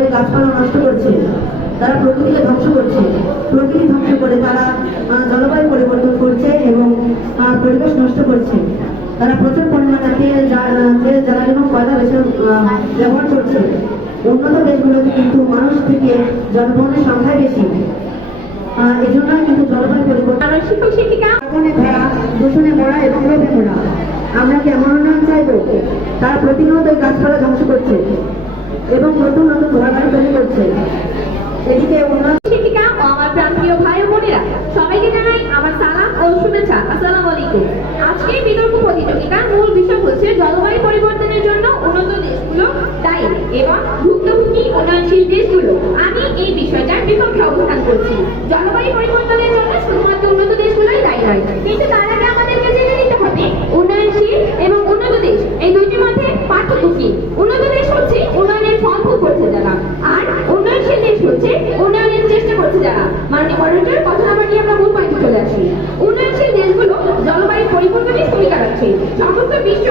ধরে গাছপালা নষ্ট করছে, তারা প্রকৃতিকে ধ্বংস করছে। প্রকৃতি ধ্বংস করে তারা জলবায়ু পরিবর্তন করছে এবং পরিবেশ নষ্ট করছে। তারা প্রচুর পরিমাণে তেল জ্বালানি এবং কয়লা বেশি ব্যবহার করছে। উন্নত দেশগুলোতে কিন্তু মানুষ থেকে জনগণের সংখ্যাই বেশি। এই জন্যই কিন্তু জলবায়ু পরিবর্তন। শিক্ষক শিক্ষিকা ধরা, দূষণে মরা এবং লোভে মরা। আমরা কি এমন উন্নয়ন চাইবো? তারা প্রতিনিয়ত গাছপালা ধ্বংস করছে এবং নতুন নতুন ঘরবাড়ি তৈরি করছে। এদিকে উন্নয়ন। শিক্ষিকা ও আমার প্রান্তীয় ভাই ও বোনেরা, সবাইকে জানাই আমার সালাম ও শুভেচ্ছা। আসসালামু আলাইকুম। আজকের বিতর্ক প্রতিযোগিতার মূল বিষয় হচ্ছে জলবায়ু পরিবর্তনের জন্য উন্নত দেশগুলো দায়ী এবং ভুক্তভোগী উন্নয়নশীল দেশগুলো। আমি এই বিষয়টার বিপক্ষে অবস্থান করছি। জলবায়ু পরিবর্তনের জন্য শুধুমাত্র উন্নত দেশগুলোই দায়ী নয়, কিন্তু তার আগে আমাদেরকে জেনে নিতে হবে উন্নয়নশীল এবং উন্নত দেশ এই দুইটির মধ্যে পার্থক্য কি। উন্নত দেশ হচ্ছে উন্নয়নের ফল ভোগ করছে যারা, আর উন্নয়নশীল দেশ হচ্ছে উন্নয়নের চেষ্টা করছে যারা। মানে মডারেটর কথা না বাড়িয়ে আমরা মূল পয়েন্টে চলে আসি। উন্নয়নশীল দেশগুলো জলবায়ু পরিবর্তনের ভূমিকা রাখছে। সমস্ত বিশ্ব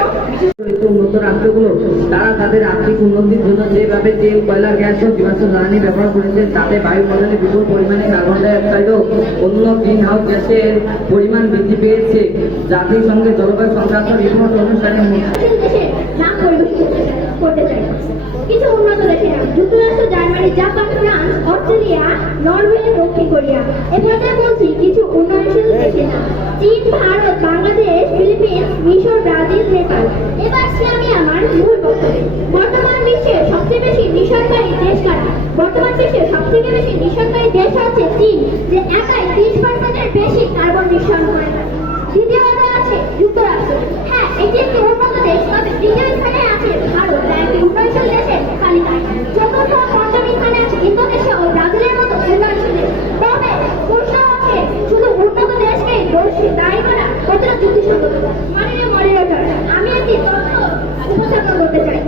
উন্নত রাষ্ট্রগুলো তারা তাদের আর্থিক উন্নতির জন্য যেভাবে তেল, কয়লা, গ্যাস ও জীবাশ্ম জ্বালানি ব্যবহার করেছে, তাতে বায়ুমণ্ডলে বিপুল পরিমাণে কার্বন ডাই অক্সাইড ও অন্য গ্রিন হাউস গ্যাসের পরিমাণ বৃদ্ধি পেয়েছে। জাতিসংঘের জলবায়ু সংক্রান্ত রিপোর্ট অনুসারে কিছু উন্নত দেশের নাম: যুক্তরাষ্ট্র, Germany, Japan, France, Australia, Norway, দক্ষিণ কোরিয়া। এরপরে বলছি কিছু উন্নয়নশীল দেশের নাম: চীন, ভারত, বাংলাদেশ, ফিলিপিন্স, মিশর, ব্রাজিল, নেপাল। এবার আমি আমার মূল বক্তব্যে। বর্তমান বিশ্বের সবচেয়ে বেশি নিঃসরণকারী দেশ কারা? বর্তমান বিশ্বের সবথেকে বেশি নিঃসরণকারী দেশ হচ্ছে চীন, যে একাই 30% বেশি কার্বন নিঃসরণ করে। দ্বিতীয় আছে যুক্তরাষ্ট্র। হ্যাঁ, এটি একটি উন্নত দেশ, তবে দ্বিতীয় স্থানে আছে ভারত, যা একটি উন্নয়নশীল দেশের তালিকায়। চতুর্থ ও পঞ্চম স্থানে আছে ইন্দোনেশিয়া ও ব্রাজিলের মতো উন্নয়নশীল দেশ। তবে প্রশ্ন হচ্ছে, শুধু উন্নত দেশকে দোষী দায়ী করা কতটা যুক্তিসঙ্গত? মাননীয় মডারেটর, আমি একটি তথ্য উপস্থাপন করতে চাই।